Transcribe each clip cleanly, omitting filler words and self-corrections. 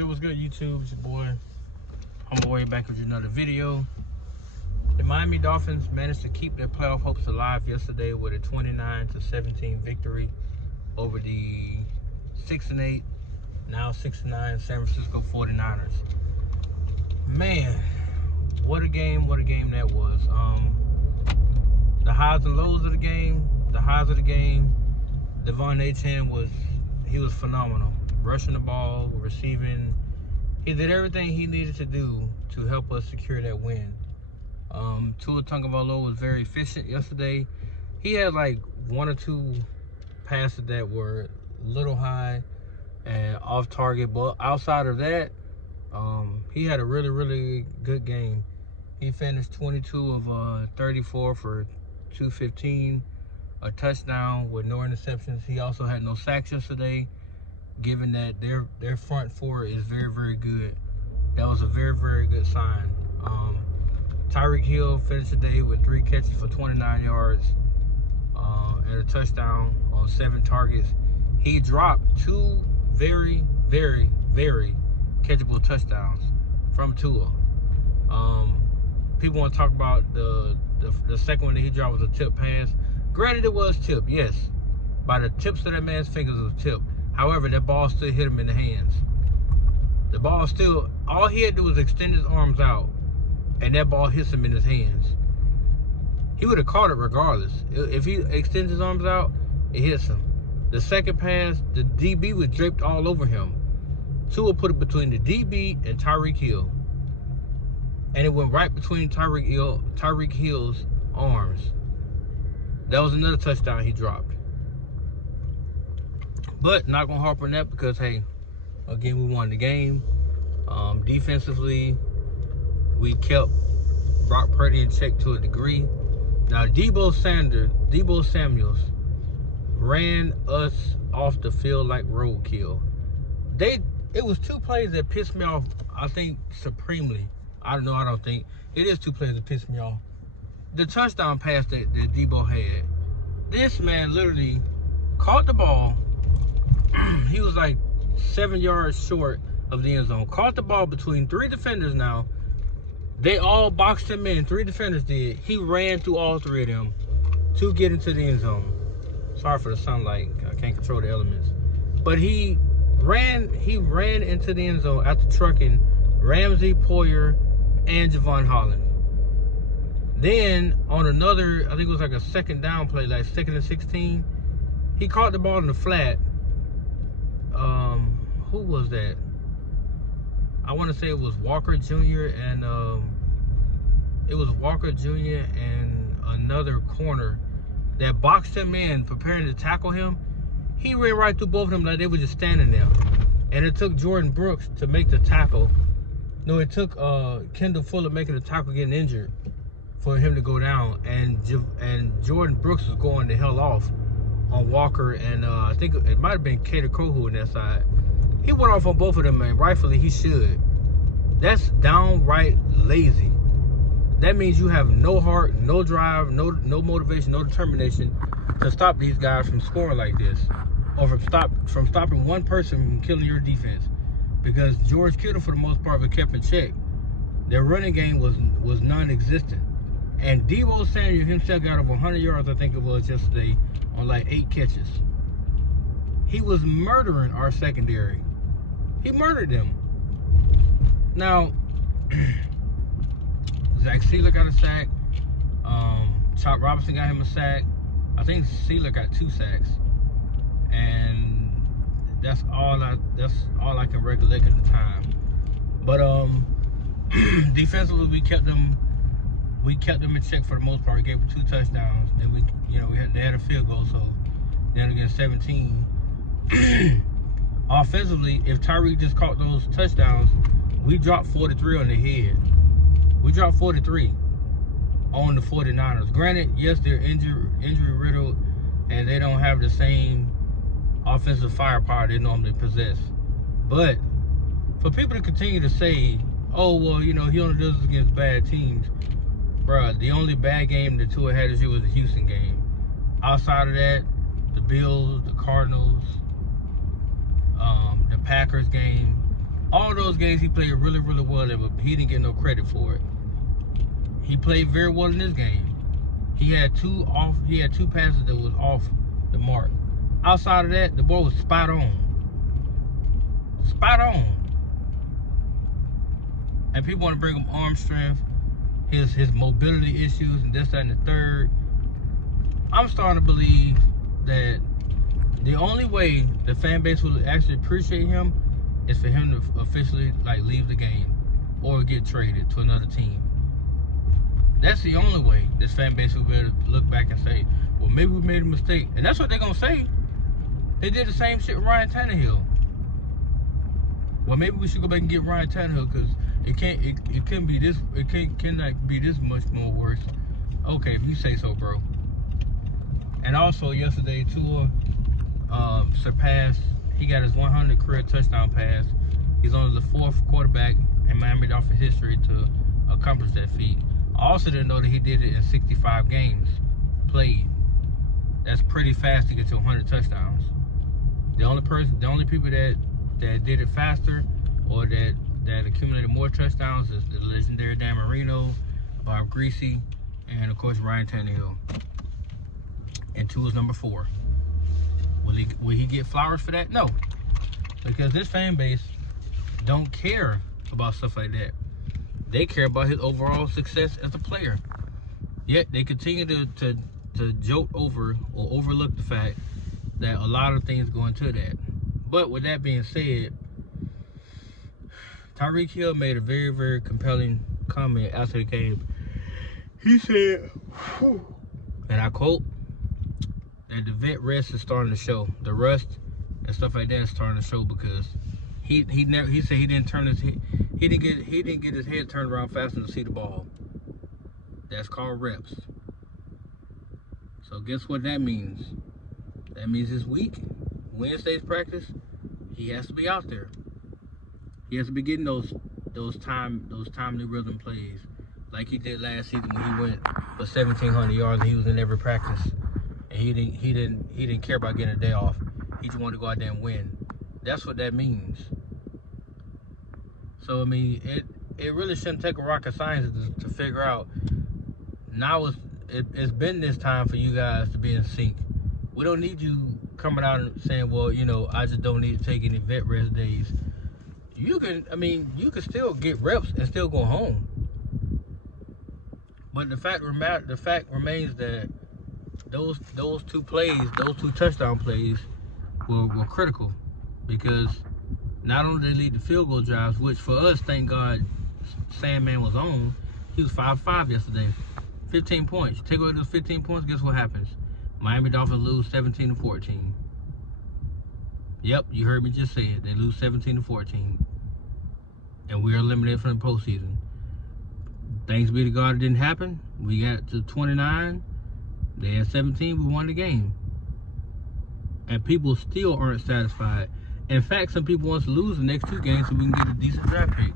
What's good, YouTube? It's your boy. I'm way back with another video. The Miami Dolphins managed to keep their playoff hopes alive yesterday with a 29-17 victory over the 6-8, now 6-9 San Francisco 49ers. Man, what a game that was. The highs and lows of the game. The highs of the game, Devon A-Chan was phenomenal. Rushing the ball, receiving. He did everything he needed to do to help us secure that win. Tua Tagovailoa was very efficient yesterday. He had like one or two passes that were a little high and off target, but outside of that, he had a really good game. He finished 22 of 34 for 215, a touchdown with no interceptions. He also had no sacks yesterday, given that their front four is very good. That was a very good sign. Tyreek Hill finished the day with 3 catches for 29 yards and a touchdown on 7 targets. He dropped 2 very catchable touchdowns from Tua. People want to talk about the second one that he dropped was a tip pass. Granted, it was tip, yes. By the tips of that man's fingers, it was tip. However, that ball still hit him in the hands. The ball still, all he had to do was extend his arms out, and that ball hits him in his hands. He would have caught it regardless. If he extends his arms out, it hits him. The second pass, the DB was draped all over him. Tua put it between the DB and Tyreek Hill. And it went right between Tyreek Hill's arms. That was another touchdown he dropped. But not going to harp on that because, hey, again, we won the game. Defensively, we kept Brock Purdy in check to a degree. Now, Debo Samuels ran us off the field like roadkill. It was 2 plays that pissed me off, I think, supremely. I don't think. It is 2 plays that pissed me off. The touchdown pass that Debo had. This man literally caught the ball. He was like 7 yards short of the end zone. Caught the ball between 3 defenders now. They all boxed him in. 3 defenders did. He ran through all 3 of them to get into the end zone. Sorry for the sunlight. I can't control the elements. But he ran into the end zone after trucking Ramsey, Poyer, and Javon Holland. Then on another, I think it was like a second down play, like 2nd and 16, he caught the ball in the flat. Who was that? I want to say it was Walker Jr. and another corner that boxed him in, preparing to tackle him. He ran right through both of them like they were just standing there. And it took Jordan Brooks to make the tackle. No, it took Kendall Fuller making the tackle, getting injured, for him to go down. And Jordan Brooks was going the hell off on Walker, and I think it might have been Kader Kohu on that side. He went off on both of them, and rightfully he should. That's downright lazy. That means you have no heart, no drive, no motivation, no determination to stop these guys from scoring like this, or from stopping one person from killing your defense. Because George Kittle, for the most part, was kept in check. Their running game was non-existent. And Debo Samuel himself got over 100 yards, I think it was, yesterday on like 8 catches. He was murdering our secondary. He murdered them. Now, Zach Sealer got a sack. Chop Robinson got him a sack. I think Sealer got 2 sacks. And that's all I can recollect at the time. But defensively, we kept them in check for the most part. We gave them 2 touchdowns. Then they had a field goal, so they had to get 17. Offensively, if Tyreek just caught those touchdowns, we dropped 43 on the head. We dropped 43 on the 49ers. Granted, yes, they're injury riddled, and they don't have the same offensive firepower they normally possess. But for people to continue to say, oh, well, he only does this against bad teams. Bruh, the only bad game the Tua had this year was the Houston game. Outside of that, the Bills, the Cardinals, the Packers game, All those games he played really, really well, but he didn't get no credit for it. He played very well in this game. He had two passes that was off the mark. Outside of that, the ball was spot on. Spot on. And people want to bring him arm strength, his mobility issues, and this, that, and the third. I'm starting to believe that the only way the fan base will actually appreciate him is for him to officially leave the game or get traded to another team. That's the only way this fan base will be able to look back and say, well, maybe we made a mistake. And that's what they're gonna say. They did the same shit with Ryan Tannehill. Well, maybe we should go back and get Ryan Tannehill because it cannot be this much more worse. Okay, if you say so, bro. And also yesterday, Tua surpassed. He got his 100 career touchdown pass. He's only the 4th quarterback in Miami Dolphins history to accomplish that feat. I also didn't know that he did it in 65 games played. That's pretty fast to get to 100 touchdowns. The only people that did it faster or that accumulated more touchdowns is the legendary Dan Marino, Bob Greasy, and of course Ryan Tannehill. And Tua's number 4. Will he get flowers for that? No, because this fan base don't care about stuff like that. They care about his overall success as a player. Yet they continue to joke over or overlook the fact that a lot of things go into that. But with that being said, Tyreek Hill made a very, very compelling comment after the game. He said, and I quote, that the vet rest is starting to show. The rust and stuff like that is starting to show because he said he didn't get his head turned around fast enough to see the ball. That's called reps. So guess what that means? That means this week, Wednesday's practice, he has to be out there. He has to be getting those timely rhythm plays like he did last season when he went for 1,700 yards and he was in every practice. And he didn't care about getting a day off. He just wanted to go out there and win. That's what that means. So I mean, it really shouldn't take a rocket science to figure out. Now it's been this time for you guys to be in sync. We don't need you coming out and saying, well, I just don't need to take any vet rest days. You can still get reps and still go home. But the fact remains that those two touchdown plays were critical because not only did they lead to field goal drives, which for us, thank God, Sandman was on. He was 5-5 yesterday, 15 points. Take away those 15 points, guess what happens? Miami Dolphins lose 17-14. Yep, you heard me just say it. They lose 17-14, and we are eliminated from the postseason. Thanks be to God, it didn't happen. We got to 29. They had 17. We won the game, and people still aren't satisfied. In fact, some people want to lose the next 2 games so we can get a decent draft pick.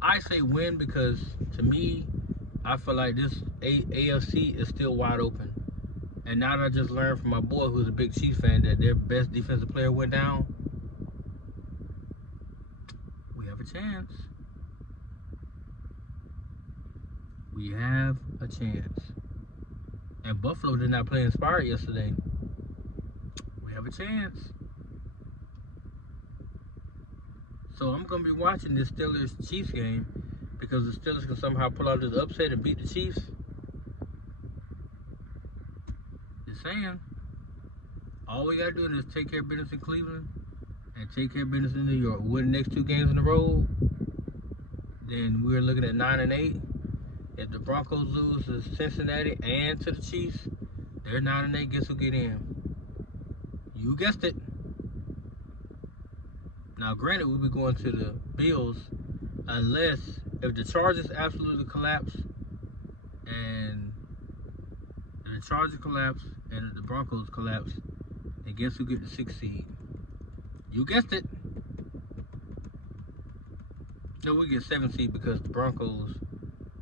I say win because, to me, I feel like this AFC is still wide open. And now that I just learned from my boy, who's a big Chiefs fan, that their best defensive player went down, we have a chance. We have a chance. And Buffalo did not play inspired yesterday. We have a chance. So I'm going to be watching this Steelers-Chiefs game because the Steelers can somehow pull out this upset and beat the Chiefs. Just saying. All we got to do is take care of business in Cleveland and take care of business in New York. We win the next 2 games in a row, then we're looking at 9-8. If the Broncos lose to Cincinnati and to the Chiefs, they're 9-8. Guess who get in? You guessed it. Now, granted, we'll be going to the Bills unless if the Chargers absolutely collapse and if the Chargers collapse and the Broncos collapse, then guess who get the 6th seed? You guessed it. No, we get 7th seed because the Broncos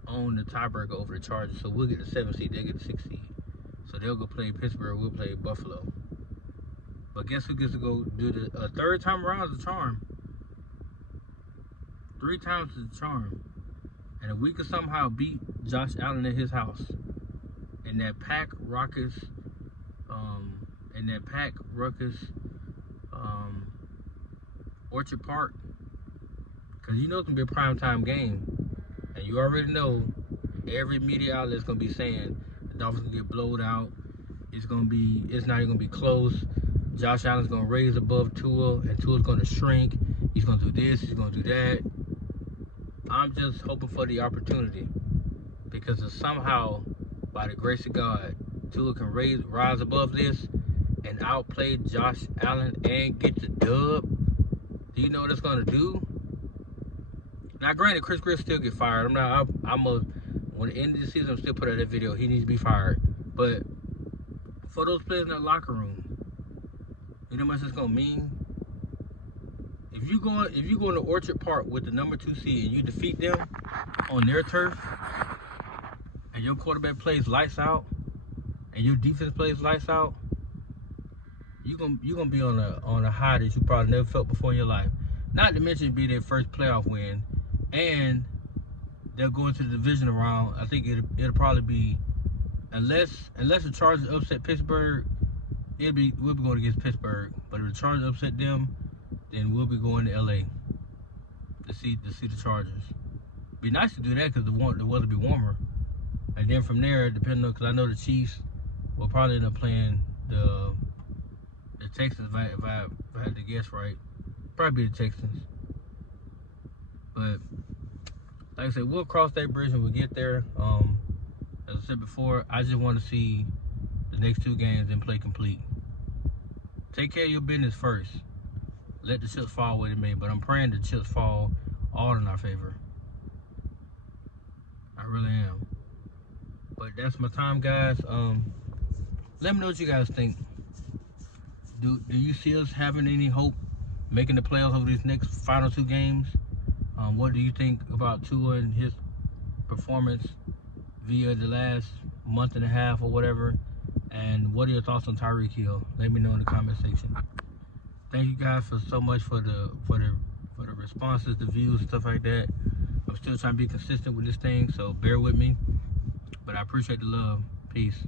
own the tiebreaker over the Chargers, so we'll get the 7th seed. They get the 6th seed, so they'll go play Pittsburgh. We'll play Buffalo. But guess who gets to go do the 3rd time around is a charm. 3 times is the charm. And if we could somehow beat Josh Allen at his house, in that pack ruckus, Orchard Park, because you know it's gonna be a primetime game, and you already know every media outlet is gonna be saying the Dolphins gonna get blowed out. It's not even gonna be close. Josh Allen's gonna raise above Tua, and Tua's gonna shrink. He's gonna do this. He's gonna do that. I'm just hoping for the opportunity, because if somehow, by the grace of God, Tua can rise above this and outplay Josh Allen and get the dub. Do you know what it's gonna do? Now, granted, Chris Griff still get fired. When the end of the season, I'm still put out that video. He needs to be fired. But for those players in the locker room, you know what it's gonna mean? If you go into Orchard Park with the number 2 seed and you defeat them on their turf, and your quarterback plays lights out, and your defense plays lights out, you're gonna be on a high that you probably never felt before in your life. Not to mention be their first playoff win, and they'll go into the divisional round. I think it'll probably be, unless the Chargers upset Pittsburgh, we'll be going against Pittsburgh. But if the Chargers upset them, then we'll be going to LA to see the Chargers. Be nice to do that because the weather will be warmer. And then from there, depending on, because I know the Chiefs will probably end up playing the Texans if I had to guess right. Probably be the Texans. But like I said, we'll cross that bridge when we get there. As I said before, I just want to see the next 2 games and play complete. Take care of your business first. Let the chips fall where they may, but I'm praying the chips fall all in our favor. I really am. But that's my time, guys. Let me know what you guys think. Do you see us having any hope making the playoffs over these next final 2 games? What do you think about Tua and his performance via the last month and a half or whatever? And what are your thoughts on Tyreek Hill? Let me know in the comment section. Thank you guys so much for the responses, the views, stuff like that. I'm still trying to be consistent with this thing, so bear with me. But I appreciate the love. Peace.